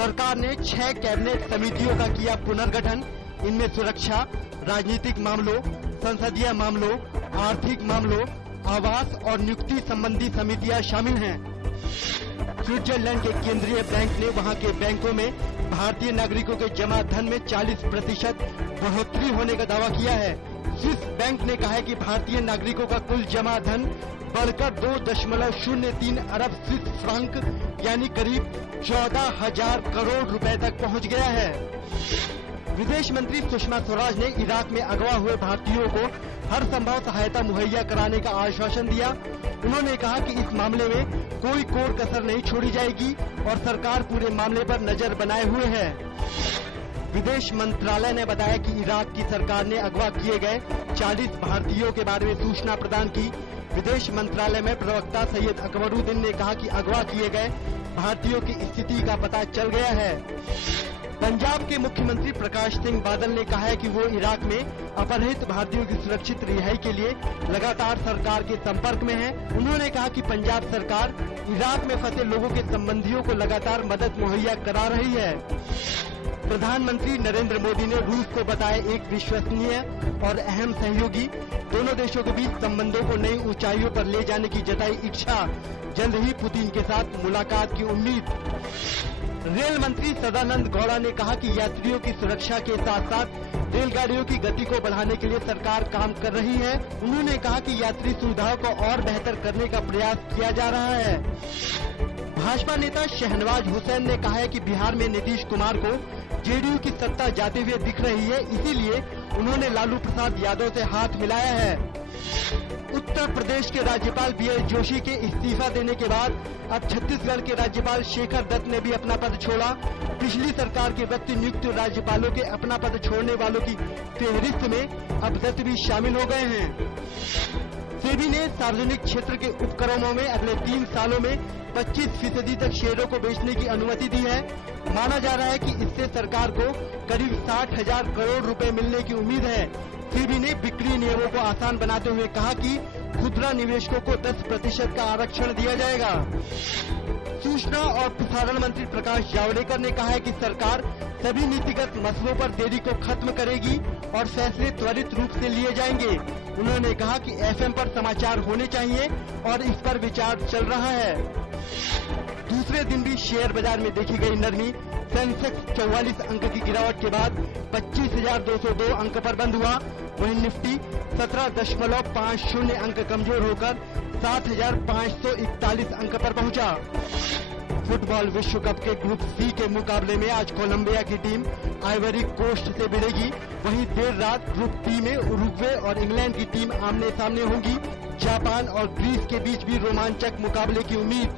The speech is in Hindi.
सरकार ने 6 कैबिनेट समितियों का किया पुनर्गठन। इनमें सुरक्षा, राजनीतिक मामलों, संसदीय मामलों, आर्थिक मामलों, आवास और नियुक्ति संबंधी समितियां शामिल हैं। स्विट्जरलैंड के केंद्रीय बैंक ने वहां के बैंकों में भारतीय नागरिकों के जमा धन में 40% बढ़ोतरी होने का दावा किया है। स्विस बैंक ने कहा है कि भारतीय नागरिकों का कुल जमा धन बढ़कर 2.03 अरब स्विस फ्रांक यानी करीब 14,000 करोड़ रुपए तक पहुंच गया है। विदेश मंत्री सुषमा स्वराज ने इराक में अगवा हुए भारतीयों को हर संभव सहायता मुहैया कराने का आश्वासन दिया। उन्होंने कहा कि इस मामले में कोई कोर कसर नहीं छोड़ी जाएगी और सरकार पूरे मामले पर नजर बनाए हुए है। विदेश मंत्रालय ने बताया कि इराक की सरकार ने अगवा किए गए 40 भारतीयों के बारे में सूचना प्रदान की। विदेश मंत्रालय में प्रवक्ता सैयद अकबरुद्दीन ने कहा कि अगवा किए गए भारतीयों की स्थिति का पता चल गया है। पंजाब के मुख्यमंत्री प्रकाश सिंह बादल ने कहा है कि वो इराक में अपहृत भारतीयों की सुरक्षित रिहाई के लिए लगातार सरकार के संपर्क में है। उन्होंने कहा कि पंजाब सरकार इराक में फंसे लोगों के संबंधियों को लगातार मदद मुहैया करा रही है। प्रधानमंत्री नरेंद्र मोदी ने रूस को बताया एक विश्वसनीय और अहम सहयोगी। दोनों देशों के बीच संबंधों को नई ऊंचाइयों पर ले जाने की जताई इच्छा। जल्द ही पुतिन के साथ मुलाकात की उम्मीद। रेल मंत्री सदानंद गौड़ा ने कहा कि यात्रियों की सुरक्षा के साथ साथ रेलगाड़ियों की गति को बढ़ाने के लिए सरकार काम कर रही है। उन्होंने कहा कि यात्री सुविधाओं को और बेहतर करने का प्रयास किया जा रहा है। भाजपा नेता शहनवाज हुसैन ने कहा है कि बिहार में नीतीश कुमार को जेडीयू की सत्ता जाते हुए दिख रही है, इसीलिए उन्होंने लालू प्रसाद यादव से हाथ मिलाया है। उत्तर प्रदेश के राज्यपाल बी एस जोशी के इस्तीफा देने के बाद अब छत्तीसगढ़ के राज्यपाल शेखर दत्त ने भी अपना पद छोड़ा। पिछली सरकार के वक्त नियुक्त राज्यपालों के अपना पद छोड़ने वालों की फेहरिस्त में अब दत्त भी शामिल हो गए हैं। सेबी ने सार्वजनिक क्षेत्र के उपक्रमों में अगले 3 सालों में 25% तक शेयरों को बेचने की अनुमति दी है। माना जा रहा है कि इससे सरकार को करीब 60,000 करोड़ रुपए मिलने की उम्मीद है। सेबी ने बिक्री नियमों को आसान बनाते हुए कहा कि खुदरा निवेशकों को 10% का आरक्षण दिया जाएगा। सूचना और प्रसारण मंत्री प्रकाश जावड़ेकर ने कहा है कि सरकार सभी नीतिगत मसलों पर देरी को खत्म करेगी और फैसले त्वरित रूप से लिए जाएंगे। उन्होंने कहा कि एफएम पर समाचार होने चाहिए और इस पर विचार चल रहा है। दूसरे दिन भी शेयर बाजार में देखी गई नरमी। सेंसेक्स 44 अंक की गिरावट के बाद 25,202 अंक पर बंद हुआ। वहीं निफ्टी 17.50 अंक कमजोर होकर 7,541 अंक पर पहुंचा। फुटबॉल विश्व कप के ग्रुप सी के मुकाबले में आज कोलंबिया की टीम आइवरी कोस्ट से भिड़ेगी। वहीं देर रात ग्रुप बी में उरुग्वे और इंग्लैंड की टीम आमने सामने होंगी। जापान और ग्रीस के बीच भी रोमांचक मुकाबले की उम्मीद।